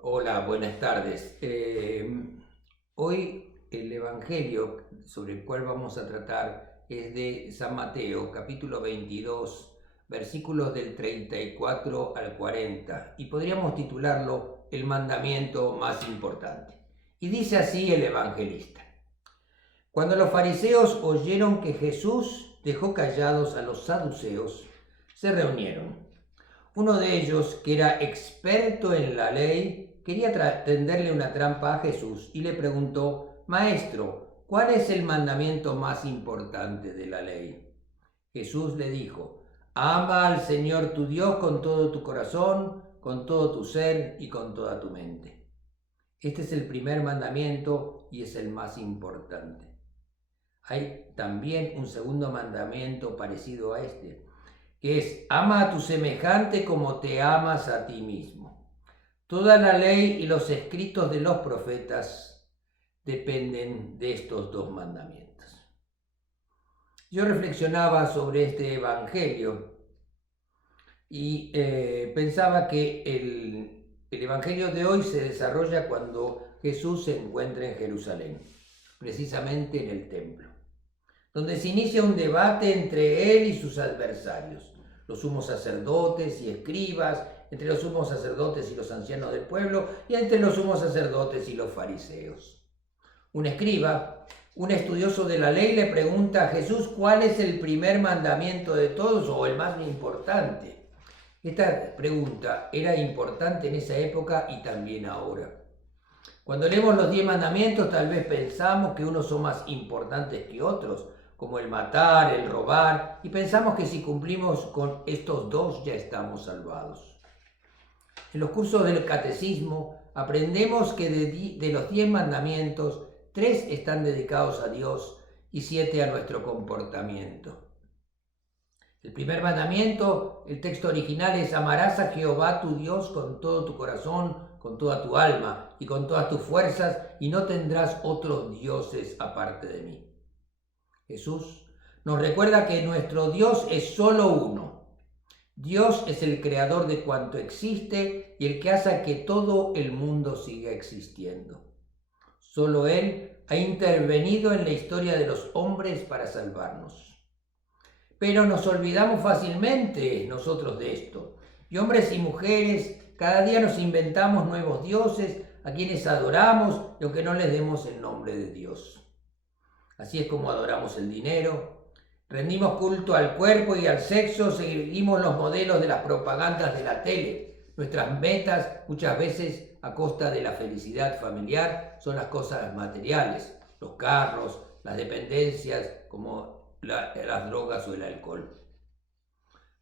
Hola, buenas tardes. Hoy el Evangelio sobre el cual vamos a tratar es de San Mateo, capítulo 22, versículos del 34 al 40, y podríamos titularlo El mandamiento más importante. Y dice así el evangelista: Cuando los fariseos oyeron que Jesús dejó callados a los saduceos, se reunieron. Uno de ellos, que era experto en la ley, quería tenderle una trampa a Jesús y le preguntó: Maestro, ¿cuál es el mandamiento más importante de la ley? Jesús le dijo: Ama al Señor tu Dios con todo tu corazón, con todo tu ser y con toda tu mente. Este es el primer mandamiento y es el más importante. Hay también un segundo mandamiento parecido a este, que es: ama a tu semejante como te amas a ti mismo. Toda la ley y los escritos de los profetas dependen de estos dos mandamientos. Yo reflexionaba sobre este evangelio y pensaba que el evangelio de hoy se desarrolla cuando Jesús se encuentra en Jerusalén, precisamente en el templo, donde se inicia un debate entre él y sus adversarios, los sumos sacerdotes y escribas, entre los sumos sacerdotes y los ancianos del pueblo, y entre los sumos sacerdotes y los fariseos. Un escriba, un estudioso de la ley, le pregunta a Jesús cuál es el primer mandamiento de todos o el más importante. Esta pregunta era importante en esa época y también ahora. Cuando leemos los 10 mandamientos, tal vez pensamos que unos son más importantes que otros, como el matar, el robar, y pensamos que si cumplimos con estos dos ya estamos salvados. En los cursos del catecismo aprendemos que de los 10 mandamientos, 3 están dedicados a Dios y 7 a nuestro comportamiento. El primer mandamiento, el texto original es: amarás a Jehová tu Dios con todo tu corazón, con toda tu alma y con todas tus fuerzas, y no tendrás otros dioses aparte de mí. Jesús nos recuerda que nuestro Dios es solo uno. Dios es el creador de cuanto existe y el que hace que todo el mundo siga existiendo. Solo Él ha intervenido en la historia de los hombres para salvarnos. Pero nos olvidamos fácilmente nosotros de esto. Y hombres y mujeres, cada día nos inventamos nuevos dioses a quienes adoramos, y aunque no les demos el nombre de Dios. Así es como adoramos el dinero, rendimos culto al cuerpo y al sexo, seguimos los modelos de las propagandas de la tele. Nuestras metas, muchas veces a costa de la felicidad familiar, son las cosas materiales, los carros, las dependencias, como las drogas o el alcohol.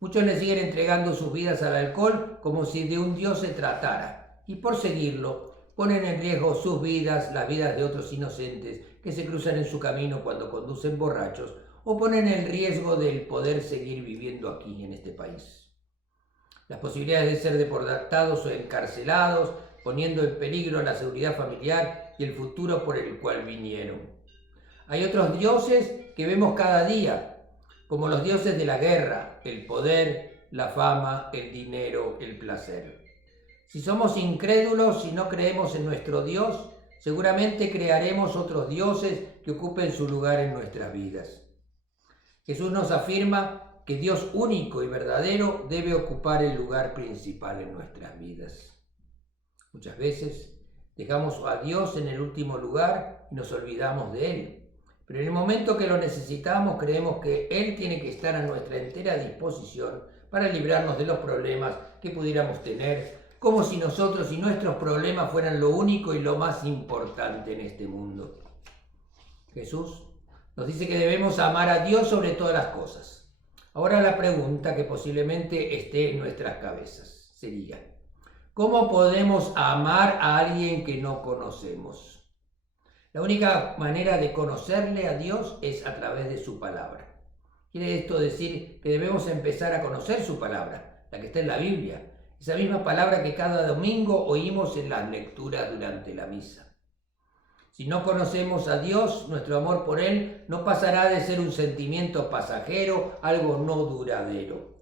Muchos le siguen entregando sus vidas al alcohol como si de un Dios se tratara, y por seguirlo ponen en riesgo sus vidas, las vidas de otros inocentes que se cruzan en su camino cuando conducen borrachos, o ponen en riesgo del poder seguir viviendo aquí en este país. Las posibilidades de ser deportados o encarcelados, poniendo en peligro la seguridad familiar y el futuro por el cual vinieron. Hay otros dioses que vemos cada día, como los dioses de la guerra, el poder, la fama, el dinero, el placer. Si somos incrédulos, si no creemos en nuestro Dios, seguramente crearemos otros dioses que ocupen su lugar en nuestras vidas. Jesús nos afirma que Dios único y verdadero debe ocupar el lugar principal en nuestras vidas. Muchas veces dejamos a Dios en el último lugar y nos olvidamos de Él. Pero en el momento que lo necesitamos, creemos que Él tiene que estar a nuestra entera disposición para librarnos de los problemas que pudiéramos tener, como si nosotros y nuestros problemas fueran lo único y lo más importante en este mundo. Jesús nos dice que debemos amar a Dios sobre todas las cosas. Ahora la pregunta que posiblemente esté en nuestras cabezas sería: ¿cómo podemos amar a alguien que no conocemos? La única manera de conocerle a Dios es a través de su palabra. Quiere esto decir que debemos empezar a conocer su palabra, la que está en la Biblia, esa misma palabra que cada domingo oímos en las lecturas durante la misa. Si no conocemos a Dios, nuestro amor por Él no pasará de ser un sentimiento pasajero, algo no duradero.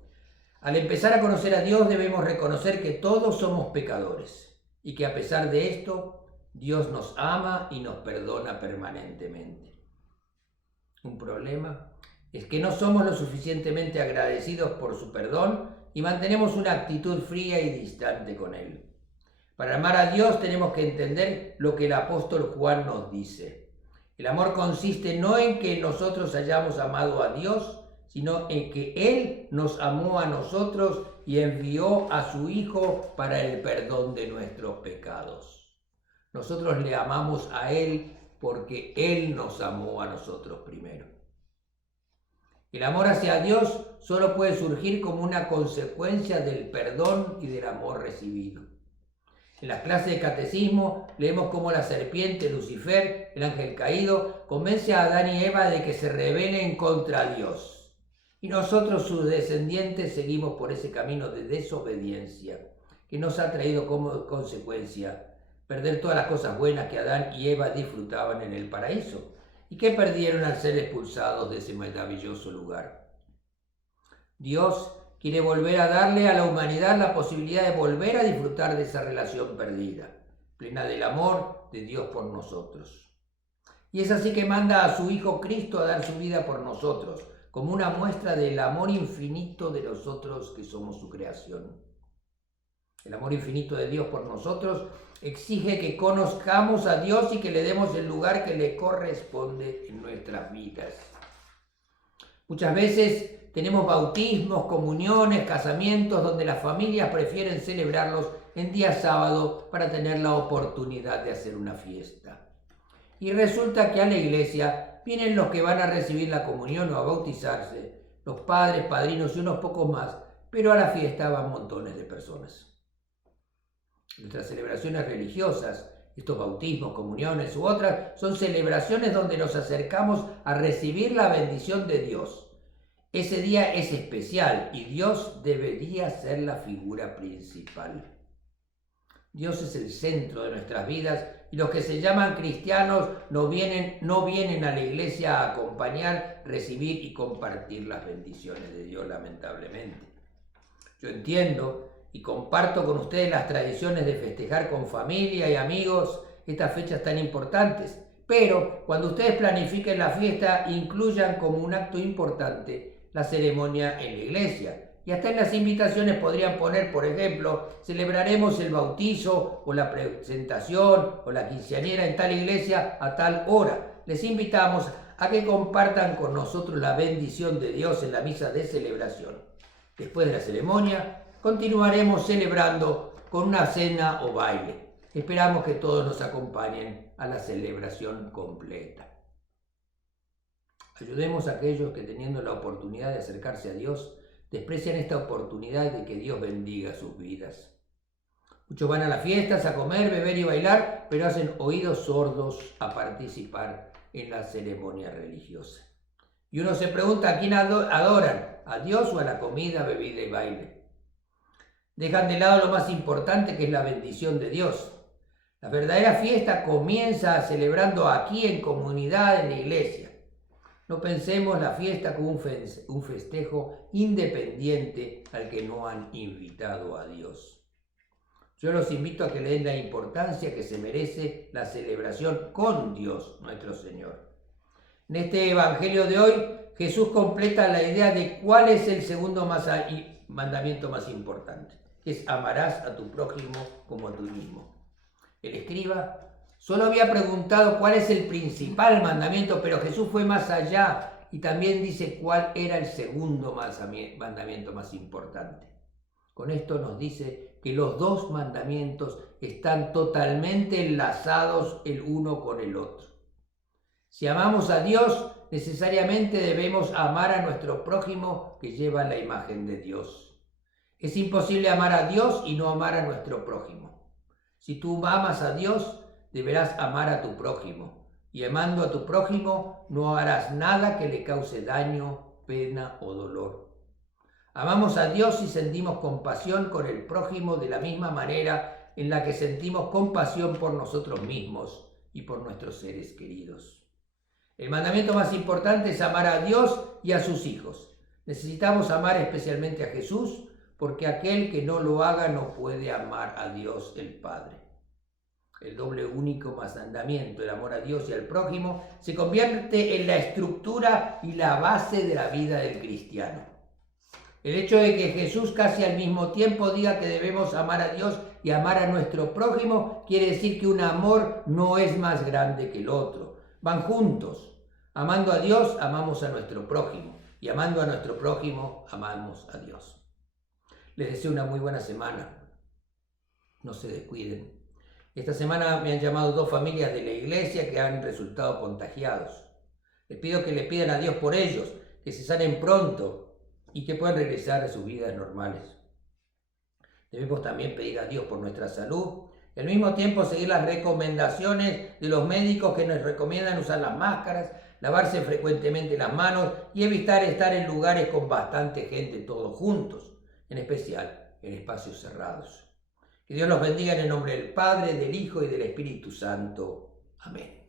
Al empezar a conocer a Dios debemos reconocer que todos somos pecadores. y que a pesar de esto, Dios nos ama y nos perdona permanentemente. Un problema es que no somos lo suficientemente agradecidos por su perdón y mantenemos una actitud fría y distante con Él. Para amar a Dios tenemos que entender lo que el apóstol Juan nos dice. El amor consiste no en que nosotros hayamos amado a Dios, sino en que Él nos amó a nosotros y envió a su Hijo para el perdón de nuestros pecados. Nosotros le amamos a Él porque Él nos amó a nosotros primero. El amor hacia Dios solo puede surgir como una consecuencia del perdón y del amor recibido. En las clases de catecismo leemos cómo la serpiente Lucifer, el ángel caído, convence a Adán y Eva de que se rebelen contra Dios. Y nosotros, sus descendientes, seguimos por ese camino de desobediencia, que nos ha traído como consecuencia perder todas las cosas buenas que Adán y Eva disfrutaban en el paraíso y que perdieron al ser expulsados de ese maravilloso lugar. Dios quiere volver a darle a la humanidad la posibilidad de volver a disfrutar de esa relación perdida, plena del amor de Dios por nosotros. Y es así que manda a su Hijo Cristo a dar su vida por nosotros, como una muestra del amor infinito de nosotros que somos su creación. El amor infinito de Dios por nosotros exige que conozcamos a Dios y que le demos el lugar que le corresponde en nuestras vidas. Muchas veces tenemos bautismos, comuniones, casamientos donde las familias prefieren celebrarlos en día sábado para tener la oportunidad de hacer una fiesta. Y resulta que a la iglesia vienen los que van a recibir la comunión o a bautizarse, los padres, padrinos y unos pocos más, pero a la fiesta van montones de personas. Nuestras celebraciones religiosas, estos bautismos, comuniones u otras, son celebraciones donde nos acercamos a recibir la bendición de Dios. Ese día es especial y Dios debería ser la figura principal. Dios es el centro de nuestras vidas y los que se llaman cristianos no vienen a la iglesia a acompañar, recibir y compartir las bendiciones de Dios, lamentablemente. Yo entiendo y comparto con ustedes las tradiciones de festejar con familia y amigos estas fechas tan importantes, pero cuando ustedes planifiquen la fiesta, incluyan como un acto importante la ceremonia en la iglesia. Y hasta en las invitaciones podrían poner, por ejemplo, celebraremos el bautizo o la presentación o la quinceañera en tal iglesia a tal hora. Les invitamos a que compartan con nosotros la bendición de Dios en la misa de celebración. Después de la ceremonia, continuaremos celebrando con una cena o baile. Esperamos que todos nos acompañen a la celebración completa. Ayudemos a aquellos que, teniendo la oportunidad de acercarse a Dios, desprecian esta oportunidad de que Dios bendiga sus vidas. Muchos van a las fiestas a comer, beber y bailar, pero hacen oídos sordos a participar en la ceremonia religiosa. Y uno se pregunta a quién adoran, a Dios o a la comida, bebida y baile. Dejan de lado lo más importante, que es la bendición de Dios. La verdadera fiesta comienza celebrando aquí en comunidad, en la iglesia. No pensemos la fiesta como un festejo independiente al que no han invitado a Dios. Yo los invito a que le den la importancia que se merece la celebración con Dios, nuestro Señor. En este evangelio de hoy, Jesús completa la idea de cuál es el segundo mandamiento más importante, que es amarás a tu prójimo como a ti mismo. El escriba solo había preguntado cuál es el principal mandamiento, pero Jesús fue más allá y también dice cuál era el segundo mandamiento más importante. Con esto nos dice que los dos mandamientos están totalmente enlazados el uno con el otro. Si amamos a Dios, necesariamente debemos amar a nuestro prójimo que lleva la imagen de Dios. Es imposible amar a Dios y no amar a nuestro prójimo. Si tú amas a Dios, deberás amar a tu prójimo, y amando a tu prójimo no harás nada que le cause daño, pena o dolor. Amamos a Dios y sentimos compasión con el prójimo de la misma manera en la que sentimos compasión por nosotros mismos y por nuestros seres queridos. El mandamiento más importante es amar a Dios y a sus hijos. Necesitamos amar especialmente a Jesús, porque aquel que no lo haga no puede amar a Dios el Padre. el doble único mandamiento, el amor a Dios y al prójimo, se convierte en la estructura y la base de la vida del cristiano. El hecho de que Jesús casi al mismo tiempo diga que debemos amar a Dios y amar a nuestro prójimo quiere decir que un amor no es más grande que el otro. Van juntos. Amando a Dios, amamos a nuestro prójimo. Y amando a nuestro prójimo, amamos a Dios. Les deseo una muy buena semana. No se descuiden. Esta semana me han llamado 2 familias de la iglesia que han resultado contagiados. Les pido que le pidan a Dios por ellos, que se sanen pronto y que puedan regresar a sus vidas normales. Debemos también pedir a Dios por nuestra salud y al mismo tiempo seguir las recomendaciones de los médicos que nos recomiendan usar las máscaras, lavarse frecuentemente las manos y evitar estar en lugares con bastante gente todos juntos, en especial en espacios cerrados. Que Dios los bendiga en el nombre del Padre, del Hijo y del Espíritu Santo. Amén.